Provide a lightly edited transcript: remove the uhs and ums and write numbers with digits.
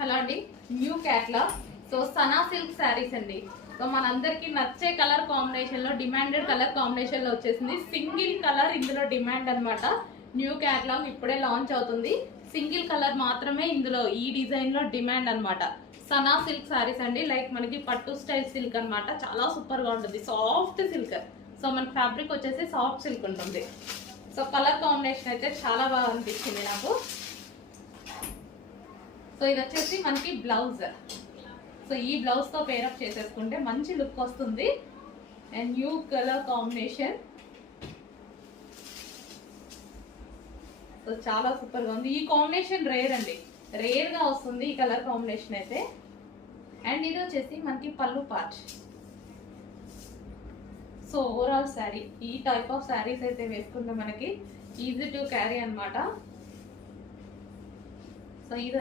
Hello అండి, new catalogue. So Sana silk saris అండి. So మనందరికి నచ్చే కలర్ కాంబినేషన్ లో, డిమాండెడ్ కలర్ కాంబినేషన్ లో వచ్చేసింది. సింగిల్ కలర్ ఇందులో డిమాండ్ అన్నమాట. న్యూ క్యాట్లాగ్ ఇప్పుడే లాంచ్ అవుతుంది. సింగిల్ కలర్ మాత్రమే ఇందులో ఈ డిజైన్ లో డిమాండ్ అన్నమాట. సనా సిల్క్ శారీస్ అండి. లైక్ మనకి పట్టు స్టైల్ సిల్క్ అన్నమాట. చాలా సూపర్ గా ఉంటుంది, సాఫ్ట్ సిల్క్. సో మన ఫ్యాబ్రిక్ వచ్చేసి సాఫ్ట్ సిల్క్ ఉంటుంది. సో కలర్ కాంబినేషన్ అయితే చాలా బాగా అనిపించింది నాకు. సో ఇది వచ్చేసి మనకి బ్లౌజ్. సో ఈ బ్లౌజ్ తో పేరప్ చేసేసుకుంటే మంచి లుక్ వస్తుంది. And new colour combination. So చాలా సూపర్ గా ఉంది. ఈ కాంబినేషన్ రేర్ అండి, రేర్ గా వస్తుంది ఈ కలర్ కాంబినేషన్ అయితే. అండ్ ఇది వచ్చేసి మనకి పళ్ళు పార్ట్. సో ఓవరాల్ శారీ ఈ టైప్ ఆఫ్ శారీస్ అయితే వేసుకుంటే మనకి ఈజీ టు క్యారీ అన్నమాట. సో ఇది